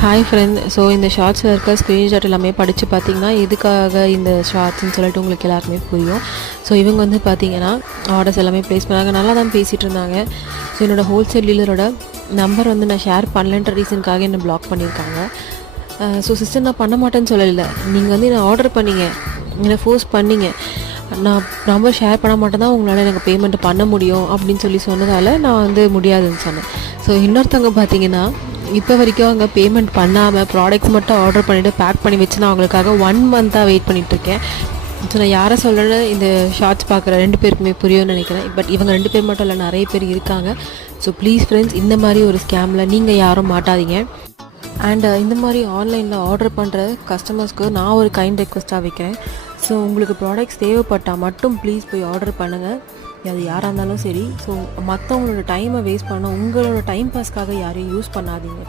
Hi friend. So இந்த ஷார்ட்ஸில் இருக்க ஸ்க்ரீன்ஷாட் எல்லாமே படித்து பார்த்தீங்கன்னா எதுக்காக இந்த ஷார்ட்ஸ்ன்னு சொல்லிட்டு உங்களுக்கு எல்லாருக்குமே புரியும். ஸோ இவங்க வந்து பார்த்தீங்கன்னா ஆர்டர்ஸ் எல்லாமே ப்ளேஸ் பண்ணாங்க, நல்லா தான் பேசிகிட்டு இருந்தாங்க. ஸோ என்னோடய ஹோல்சேல் டீலரோட நம்பர் வந்து நான் ஷேர் பண்ணலன்ற ரீசனுக்காக என்னை பிளாக் பண்ணியிருக்காங்க. ஸோ சிஸ்டர் நான் பண்ண மாட்டேன்னு சொல்லலை, நீங்கள் வந்து என்னை ஆர்டர் பண்ணிங்க, என்னை ஃபோர்ஸ் பண்ணிங்க, நான் நம்பர் ஷேர் பண்ண மாட்டேன் தான் உங்களால் எனக்கு பேமெண்ட் பண்ண முடியும் அப்படின்னு சொல்லி சொன்னதால் நான் வந்து முடியாதுன்னு சொன்னேன். ஸோ இன்னொருத்தவங்க பார்த்தீங்கன்னா இப்போ வரைக்கும் அங்கே பேமெண்ட் பண்ணாமல் ப்ராடக்ட்ஸ் மட்டும் ஆர்டர் பண்ணிவிட்டு பேக் பண்ணி வச்சு நான் அவங்களுக்காக 1 மந்த்தாக வெயிட் பண்ணிகிட்ருக்கேன். ஸோ நான் யாரை சொல்கிறேன்னு இந்த ஷார்ட்ஸ் பார்க்குற 2 பேருக்குமே புரியும்னு நினைக்கிறேன். பட் இவங்க 2 பேர் மட்டும் இல்லை, நிறைய பேர் இருக்காங்க. ஸோ ப்ளீஸ் ஃப்ரெண்ட்ஸ், இந்த மாதிரி ஒரு ஸ்கேமில் நீங்கள் யாரும் மாட்டாதீங்க. அண்ட் இந்த மாதிரி ஆன்லைனில் ஆர்டர் பண்ணுற கஸ்டமர்ஸ்க்கு நான் ஒரு கைண்ட் ரெக்வஸ்ட்டாக வைக்கிறேன். ஸோ உங்களுக்கு ப்ராடக்ட்ஸ் தேவைப்பட்டால் மட்டும் ப்ளீஸ் போய் ஆர்டர் பண்ணுங்கள், அது யாராக இருந்தாலும் சரி. ஸோ மற்றவங்களோட டைமை வேஸ்ட் பண்ண, உங்களோட டைம் பாஸ்க்காக யாரையும் யூஸ் பண்ணாதீங்க.